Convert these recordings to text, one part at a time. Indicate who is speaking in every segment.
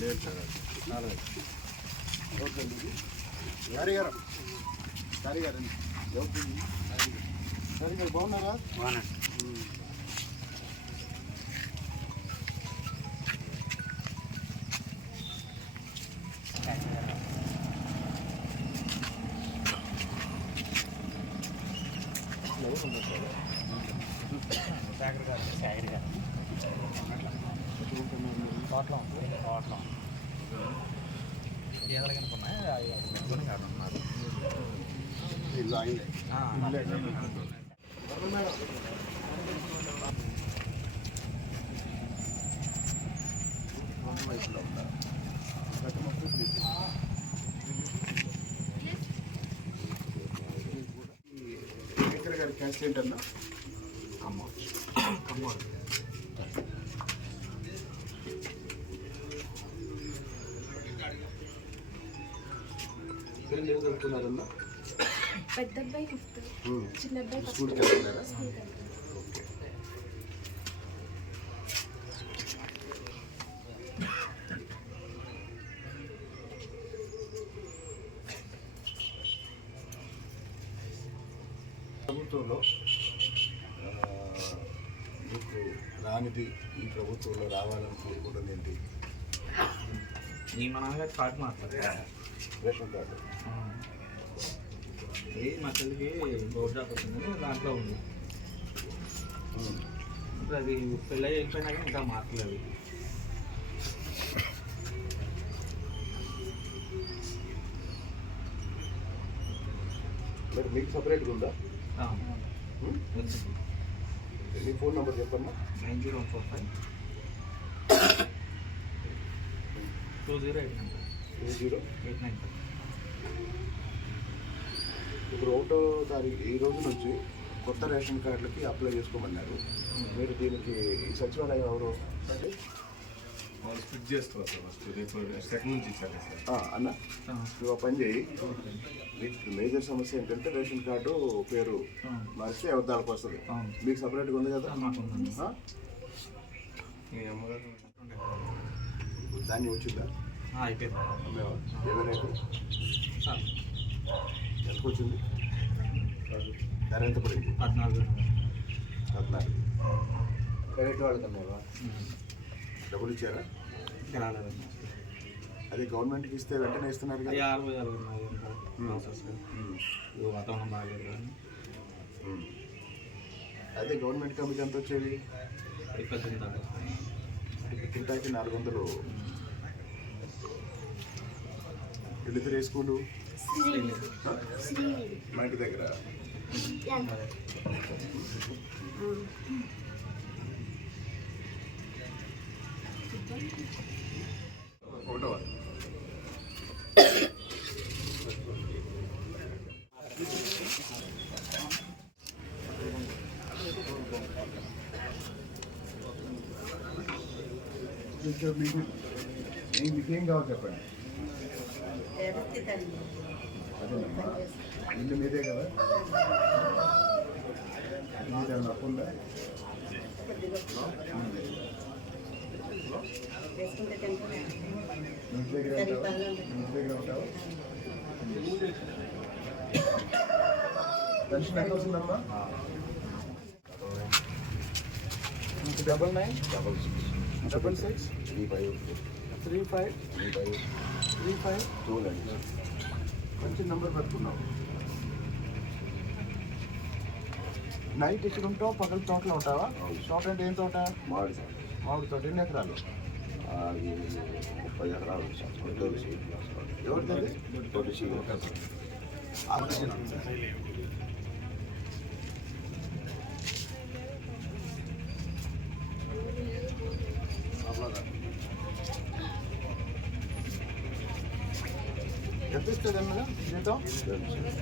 Speaker 1: లేదు సార్ అది ఓకే గారి గారు సాగర్. గారు గారి బాగున్నారా ఇల్లు ఆయనే వైపులో ఉంటారు శంకర్ గారి క్యాస్ట్ ఏంటన్నా అమ్మ పిల్లలు
Speaker 2: పెద్ద అబ్బాయి ఫిఫ్త్ చిన్న అబ్బాయి
Speaker 1: స్కూల్కి వెళ్తున్నారా ప్రభుత్వంలో మీకు రానిది ఈ ప్రభుత్వంలో రావాలని కోరుకుంటుంది ఏంటి?
Speaker 3: ఈ మా నాన్నగారు కార్డు
Speaker 1: రేషన్ కార్డు
Speaker 3: ఇది మా తల్లికి గౌడ్ జాబ్ వచ్చింది దాంట్లో ఉంది. ఇప్పుడు అది పెళ్ళి అయిపోయినాక ఇంకా మారలేదు
Speaker 1: మరి మీకు సపరేట్గా ఉందా?
Speaker 3: వచ్చింది.
Speaker 1: మీ ఫోన్ నెంబర్ చెప్పమ్మా.
Speaker 3: Nine zero four five. Two zero eight
Speaker 1: two zero
Speaker 3: eight nine
Speaker 1: ఇప్పుడు ఒకటో తారీఖు ఈ రోజు నుంచి కొత్త రేషన్ కార్డులకి అప్లై చేసుకోమన్నారు. మీరు దీనికి సచివాలయం ఎవరు?
Speaker 4: వాళ్ళు సార్ ఫస్ట్. రేపు సెకండ్ నుంచి ఇచ్చారు సార్.
Speaker 1: ఆ, అన్న? నువ్వు పని చేయి. మీకు మేజర్ సమస్య ఏంటంటే రేషన్ కార్డు పేరు మార్చి అవద్దాలకు వస్తుంది
Speaker 3: అవును.
Speaker 1: మీకు సపరేట్గా ఉంది కదా? ధాన్యం వచ్చిందా ఎంతకు వచ్చింది ధర ఎంత పడింది?
Speaker 3: పద్నాలుగు.
Speaker 1: పద్నాలుగు. ప్రైవేట్ వాళ్ళకి అమ్మేవా డబ్బులు ఇచ్చారా?
Speaker 3: రాలేదండి
Speaker 1: అది గవర్నమెంట్కి ఇస్తే వెంటనే ఇస్తున్నారు
Speaker 3: అది
Speaker 1: కదా. ఉమ్.
Speaker 3: ఇది వాతావరణం బాగాలేదు కానీ.
Speaker 1: అదే గవర్నమెంట్ కంపెనీ ఎంత వచ్చేది?
Speaker 3: దాకా
Speaker 1: తింటాకి నాలుగు వందలు. వెళ్ళితే ఏ స్కూలు? మా ఇంటి దగ్గర. ఒకటో మీకు మీకు మీకేం కావాలి చెప్పండి? అదేనమ్మా ఇల్లు మీదే కదా మీద ఏమైనా అప్పు ఉందా ఇంటి దగ్గర ఉంటావా? ఇంటి దగ్గర ఉంటావా పెన్షన్ ఎంత వస్తుందమ్మా double nine double six double six three five three five. Three five. Three five two nine మంచి నెంబర్ పెట్టుకున్నావు నైట్ ఇక్కడ ఉంటావు? పగల తోటలో ఉంటావా? తోట అంటే ఏం తోట? మామిడి తోట. మామిడి తోట. ఎన్ని ఎకరాలు? ముప్పై ఎకరాలు ఎవరిది ఎంత ఇస్తుంది అన్న జీతం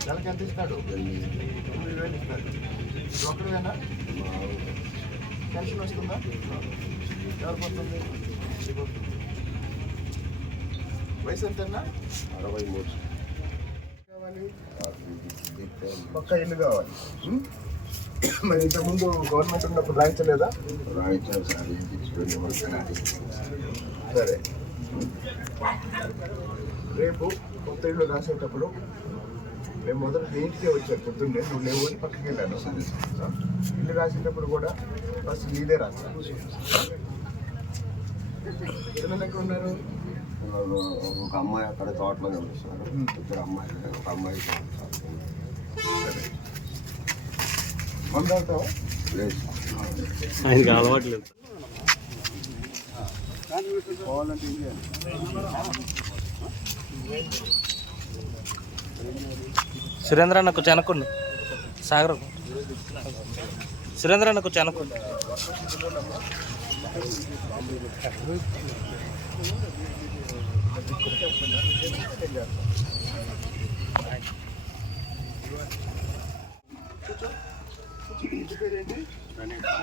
Speaker 1: నెలకి ఎంత ఇస్తాడు? తొమ్మిది వేలు ఇస్తాడు. ఇప్పుడు ఒక్కడేనా పెన్షన్ వస్తుందా? ఎవరికి వస్తుంది? వయసు ఎంతన్నా? అరవై మూడు కావాలి. పక్క ఇల్లు కావాలి. మరి ఇంతకుముందు గవర్నమెంట్ ఉన్నప్పుడు రాయించలేదా?
Speaker 5: రాయించాలి సార్
Speaker 1: సరే. రేపు కొత్త ఇల్లు రాసేటప్పుడు మేము మొదట దేంటికే వచ్చాను పొద్దున్నే? నువ్వు లేవు అని పక్కకి వెళ్ళాను. ఇల్లు రాసేటప్పుడు కూడా ఫస్ట్ నీదే రాస్తాను. పిల్లలు ఎక్కడ ఉన్నారు?
Speaker 5: ఒక అమ్మాయి అక్కడ తోటలో కలుస్తున్నారు ఇద్దరు అమ్మాయిలు ఒక అమ్మాయి
Speaker 1: సరే. మందు అవుతావా
Speaker 5: లేదు.
Speaker 6: ఆయనకి అలవాట్లేదు
Speaker 1: చేయాలి?
Speaker 6: సురేంద్ర నాకు చెనకుండు సాగర్. సురేంద్ర నాకు చెనకుండు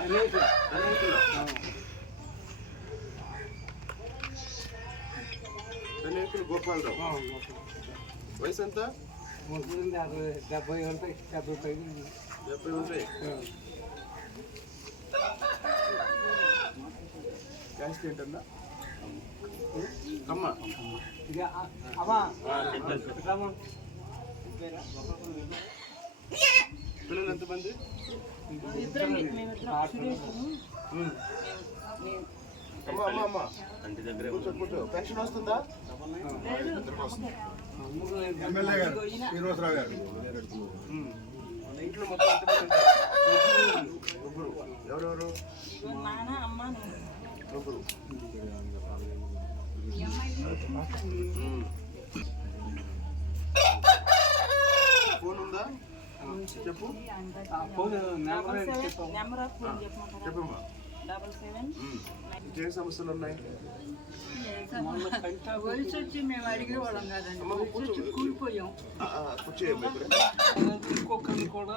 Speaker 6: వెనక్కుండు
Speaker 1: గోపాలరావు వయసు ఎంత?
Speaker 7: డెబ్బై ఉంటాయి డెబ్బై పైన
Speaker 1: డెబ్బై ఉంటాయి క్యాస్ట్ ఏంటన్నా అమ్మ.
Speaker 7: ఇక అమ్మా.
Speaker 1: పిల్లలు ఎంతమంది? అమ్మ అమ్మ అమ్మ కూర్చో కూర్చో. పెన్షన్ వస్తుందా? ఎమ్మెల్యే గారు శ్రీనివాసరావు గారు. ఇంట్లో మొత్తం ఎంతమంది ఉంటారు? ముగ్గురు. ఎవరెవరు? ముగ్గురు. ఫోన్ ఉందా? చెప్పు.
Speaker 7: ఫోన్ నెంబర్ చెప్పాము
Speaker 2: నెంబర్ ఆఫ్ ఫోన్ చెప్పమంటారా
Speaker 1: చెప్పమ్మా.
Speaker 2: డబల్ సెవెన్
Speaker 1: ఏ సమస్యలు ఉన్నాయి?
Speaker 8: వయసు వచ్చి మేము అడిగే వాళ్ళం కాదండి. కూలిపోయాం
Speaker 7: ఇంకొకరిని కూడా.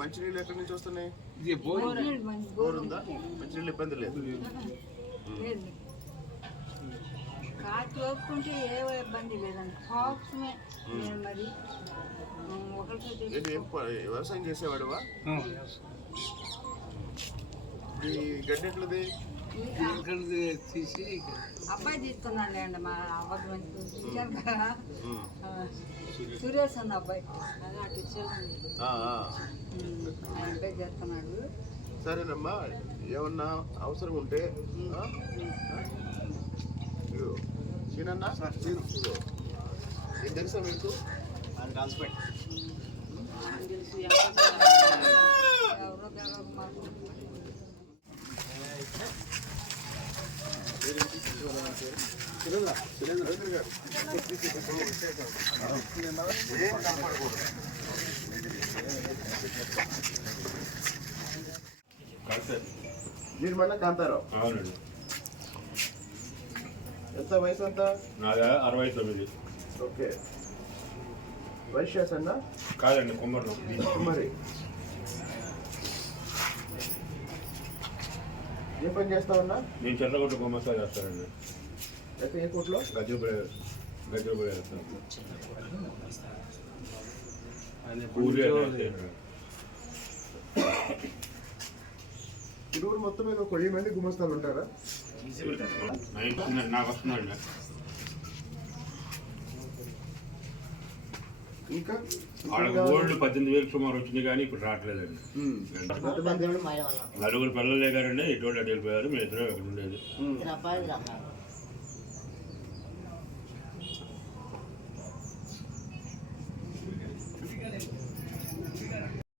Speaker 1: మంచినీళ్ళు ఎక్కడి నుంచి వస్తున్నాయి?
Speaker 7: ఇది భోజనం
Speaker 1: బోర్. ఉందా? మంచినీళ్ళు ఇబ్బంది లేదు.
Speaker 8: కాకి ఒప్పుకుంటే ఏ ఇబ్బంది లేదండి. నేను మరి ఒకరితో
Speaker 1: వ్యవసాయం చేసేవాడువా?
Speaker 7: తీసి
Speaker 8: అబ్బాయి తీసుకున్నాడు అండి మా చూశారు కదా. సురేష్ అన్న అబ్బాయి. అదే అటు చేస్తున్నాడు
Speaker 1: సరేనమ్మా ఏమన్నా అవసరం ఉంటే సీను, ఇదిగో. ఏం తెలుసా మీకు
Speaker 8: తెలుసు ఎవరో తెలియదు మాకు
Speaker 1: సురేంద్ర గారు ఏం కనపడకూడదు మీరు మళ్ళీ కాంతారావు.
Speaker 9: అవునండి.
Speaker 1: ఎంత వయసు ఎంత
Speaker 9: నాది అరవై తొమ్మిది.
Speaker 1: ఓకే. వైశ్యాస్ అన్న?
Speaker 9: కాదండి కుమ్మరం.
Speaker 1: మరి ఏం పని చేస్తావన్నా
Speaker 9: నేను చెట్లగొట్టు గుమ్మస్తా చేస్తానండి.
Speaker 1: అయితే ఏ. ఇరువురు మొత్తం మీద ఒక వెయ్యి మంది గుమస్తాలు ఉంటారా? ఇంకా?
Speaker 9: ఓల్డ్ పద్దెనిమిది వేలు సుమారు వచ్చింది కానీ ఇప్పుడు రావట్లేదండి. నలుగురు పిల్లలు లేగారండి ఇటువంటి అటు వెళ్ళిపోయారు మేము ఇద్దరం ఇక్కడ ఉండేది.